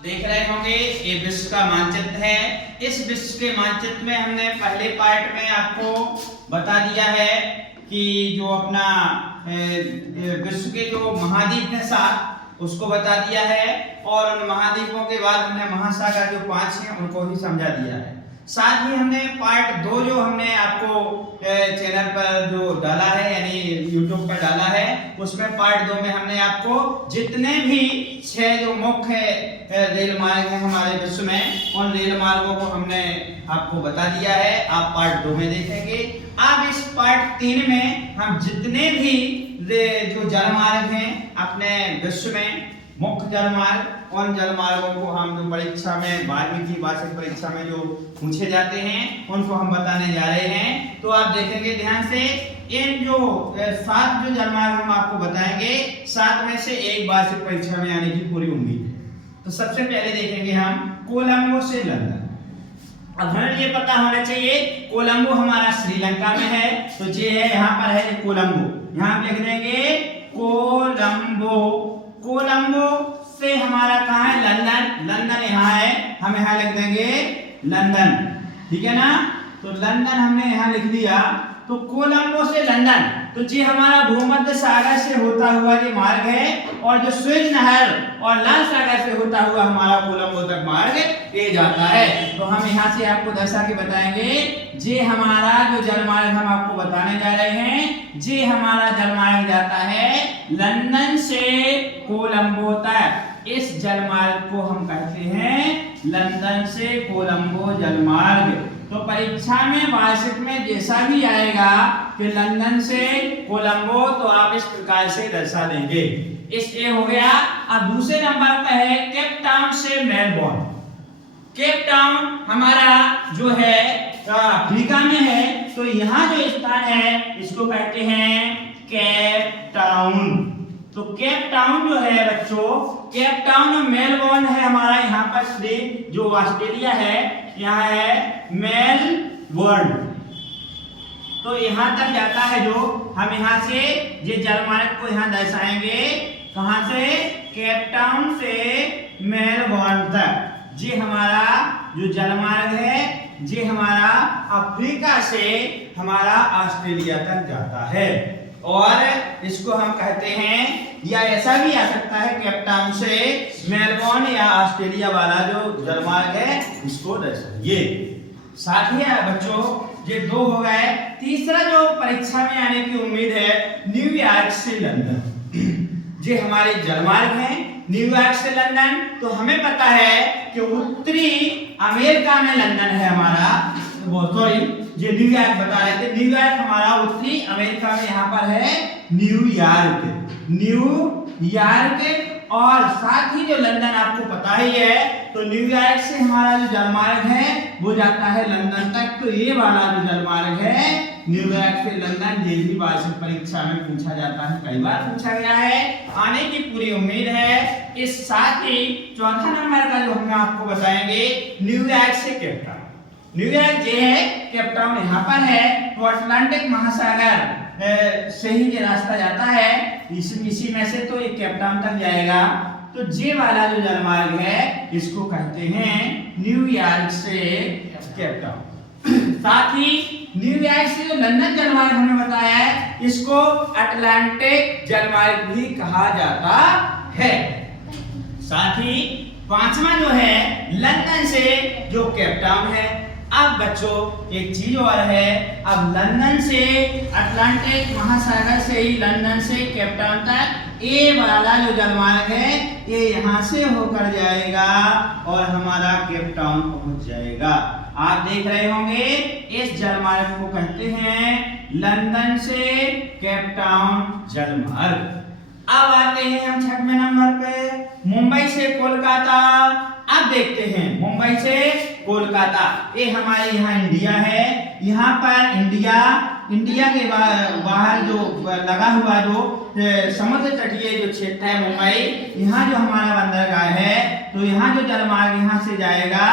देख रहे होंगे ये विश्व का मानचित्र है। इस विश्व के मानचित्र में हमने पहले पार्ट में आपको बता दिया है कि जो अपना विश्व के जो महाद्वीप है 7 उसको बता दिया है, और उन महाद्वीपों के बाद हमने महासागर जो 5 हैं उनको ही समझा दिया है। साथ ही हमने पार्ट 2 जो हमने आपको चैनल पर जो डाला है यानी यूट्यूब पर डाला है, उसमें पार्ट 2 में हमने आपको जितने भी 6 जो मुख्य रेल मार्ग हैं हमारे विश्व में, उन रेल मार्गों को हमने आपको बता दिया है। आप पार्ट 2 में देखेंगे। अब इस पार्ट 3 में हम जितने भी जो जलमार्ग हैं अपने विश्व में, मुख्य जलमार्ग, उन जलमार्गों को हम जो परीक्षा में 12वीं की वार्षिक परीक्षा में जो पूछे जाते हैं उनको हम बताने जा रहे हैं। तो आप देखेंगे ध्यान से, इन जो 7 जो जलमार्ग हम आपको बताएंगे, 7 में से एक वार्षिक परीक्षा में आने की पूरी उम्मीद है। तो सबसे पहले देखेंगे हम कोलंबो से लंदन। अब हमें ये पता होना चाहिए कोलंबो हमारा श्रीलंका में है, तो ये है यहाँ पर है कोलंबो। यहाँ आप लिख देंगे कोलंबो। कोलंबो से हमारा कहाँ है? लंदन। लंदन यहाँ है, हम यहाँ लिख देंगे लंदन, ठीक है ना। तो लंदन हमने यहाँ लिख दिया। तो कोलंबो से लंदन, तो ये हमारा भूमध्य सागर से होता हुआ ये मार्ग है, और जो स्वेज नहर और लाल सागर से होता हुआ हमारा कोलंबो तक मार्ग ये जाता है। तो हम यहाँ से आपको दर्शा के बताएंगे, ये हमारा जो जलमार्ग हम आपको बताने जा रहे हैं, ये हमारा जलमार्ग जाता है लंदन से कोलंबो तक। इस जलमार्ग को हम कहते हैं लंदन से कोलंबो जलमार्ग। तो परीक्षा में वार्षिक में जैसा भी आएगा कि लंदन से कोलंबो, तो आप इस प्रकार से दर्शा देंगे। इस ए हो गया। अब दूसरे नंबर पर है केप टाउन से मेलबोर्न। केप टाउन हमारा जो है अफ्रीका में है, तो यहाँ जो स्थान है इसको कहते हैं केप टाउन। तो केप टाउन जो है बच्चों, केप टाउन और मेलबोर्न है हमारा यहाँ पर जो ऑस्ट्रेलिया है, यहाँ है मेलबोर्न। तो यहाँ तक जाता है जो हम यहाँ से ये जलमार्ग को यहाँ दर्शाएंगे, कहाँ से? केप टाउन से मेलबोर्न तक। ये हमारा जो जलमार्ग है, ये हमारा अफ्रीका से हमारा ऑस्ट्रेलिया तक जाता है, और इसको हम कहते हैं, या ऐसा भी आ सकता है केप टाउन से मेलबोर्न या ऑस्ट्रेलिया वाला जो जलमार्ग है इसको दर्शाइए। साथ ही बच्चों ये 2 हो गए। तीसरा जो परीक्षा में आने की उम्मीद है न्यूयॉर्क से लंदन। ये हमारे जलमार्ग हैं न्यूयॉर्क से लंदन। तो हमें पता है कि उत्तरी अमेरिका में लंदन है हमारा, सॉरी ये न्यूयॉर्क बता रहे थे, न्यूयॉर्क हमारा उत्तरी अमेरिका में यहाँ पर है न्यूयॉर्क। न्यूयॉर्क, और साथ ही जो लंदन आपको पता ही है, तो न्यूयॉर्क से हमारा जो जलमार्ग है वो जाता है लंदन तक। तो ये वाला जो जलमार्ग है न्यूयॉर्क से लंदन, ये भी वार्षिक परीक्षा में पूछा जाता है, कई बार पूछा गया है, आने की पूरी उम्मीद है। इस साथ ही चौथा नंबर का जो हम आपको बताएंगे न्यूयॉर्क से केप टाउन। न्यूयॉर्क ये है, केप टाउन यहाँ पर है, तो अटलांटिक महासागर से ही ये रास्ता जाता है, इसी में से तो ये केप टाउन तक जाएगा। तो ये वाला जो जलमार्ग है इसको कहते हैं न्यूयॉर्क से केप टाउन। साथ ही न्यूयॉर्क से जो लंदन जलमार्ग हमने बताया है, इसको अटलांटिक जलमार्ग भी कहा जाता है। साथ ही 5वां जो है लंदन से जो केप टाउन है। अब बच्चों एक चीज और है, अब लंदन से अटलांटिक महासागर से ही लंदन से केप टाउन तक ये वाला जो जलमार्ग है ये यहाँ से होकर जाएगा और हमारा केप टाउन पहुंच जाएगा। आप देख रहे होंगे इस जलमार्ग को कहते हैं लंदन से केप टाउन जलमार्ग। अब आते हैं हम 6वें नंबर पे, मुंबई से कोलकाता। अब देखते हैं मुंबई से कोलकाता, ये हमारे यहाँ इंडिया है। यहाँ पर इंडिया के बाहर जो लगा हुआ जो समुद्र तटीय जो क्षेत्र है मुंबई, यहाँ जो हमारा बंदरगाह है, तो यहाँ जो जलमार्ग यहाँ से जाएगा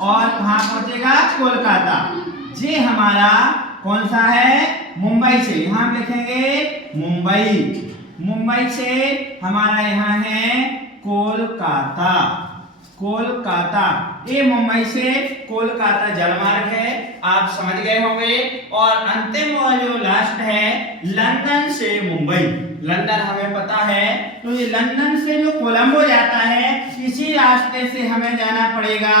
और कहाँ पहुँचेगा? कोलकाता। ये हमारा कौन सा है? मुंबई से। यहाँ लिखेंगे मुंबई। मुंबई से हमारा यहाँ है कोलकाता। कोलकाता, ये मुंबई से कोलकाता जलमार्ग है, आप समझ गए होंगे। और अंतिम और जो लास्ट है लंदन से मुंबई, लंदन हमें पता है, तो ये लंदन से जो कोलंबो जाता है इसी रास्ते से हमें जाना पड़ेगा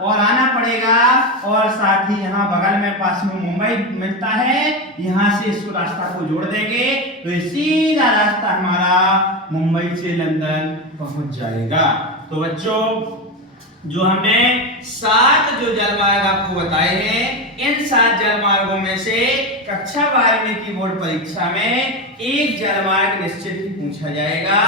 और आना पड़ेगा, और साथ ही यहाँ बगल में पास में मुंबई मिलता है, यहाँ से इस रास्ता को जोड़ देंगे तो ये सीधा रास्ता हमारा मुंबई से लंदन पहुंच जाएगा। तो बच्चों जो हमने 7 जो जलमार्ग आपको बताए हैं, इन 7 जलमार्गों में से कक्षा 12वीं की बोर्ड परीक्षा में एक जलमार्ग निश्चित ही पूछा जाएगा,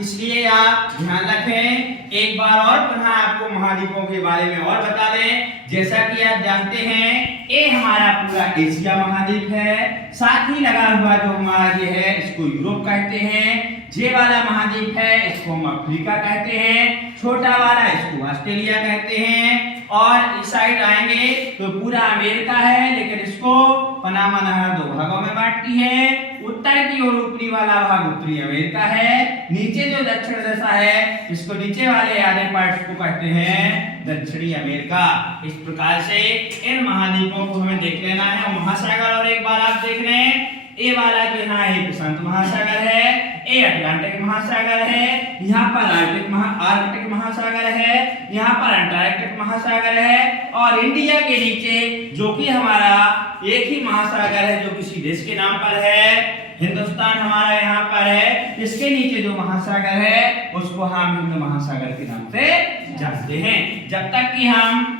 इसलिए आप ध्यान रखें। एक बार और पुनः आपको महाद्वीपों के बारे में और बता दें, जैसा कि आप जानते हैं ये हमारा पूरा एशिया महाद्वीप है, साथ ही लगा हुआ जो हमारा ये है इसको यूरोप कहते हैं, जे वाला महाद्वीप है इसको हम अफ्रीका कहते हैं, छोटा वाला इसको ऑस्ट्रेलिया कहते हैं, और इस साइड आएंगे तो पूरा अमेरिका है, लेकिन इसको पनामा नहर 2 भागों में बांटती है। उत्तर की ओर ऊपरी वाला भाग उत्तरी अमेरिका है, नीचे जो दक्षिण दिशा है इसको नीचे वाले आधे पार्ट को कहते हैं दक्षिणी अमेरिका। इस प्रकार से इन महाद्वीपों को हमें देख लेना है। और महासागर और एक बार आप देख लें, ये वाला जो यहाँ है प्रशांत महासागर है, ये अटलांटिक महासागर है, यहाँ पर आर्कटिक महासागर है, यहाँ पर अंटार्कटिक महासागर है, और इंडिया के नीचे जो कि हमारा एक ही महासागर है जो किसी देश के नाम पर है, हिंदुस्तान हमारा यहाँ पर है, इसके नीचे जो महासागर है उसको हम हिंद महासागर के नाम से जानते हैं। जब तक कि हम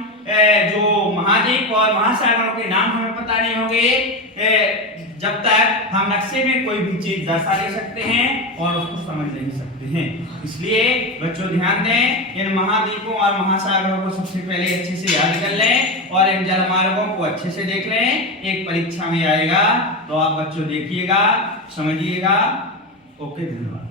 जो महाद्वीप और महासागरों के नाम हमें पता नहीं होंगे, जब तक हम नक्शे में कोई भी चीज दर्शा नहीं सकते हैं और उसको समझ नहीं सकते हैं। इसलिए बच्चों ध्यान दें, इन महाद्वीपों और महासागरों को सबसे पहले अच्छे से याद कर लें और इन जलमार्गों को अच्छे से देख लें। एक परीक्षा में आएगा तो आप बच्चों देखिएगा, समझिएगा। ओके, धन्यवाद।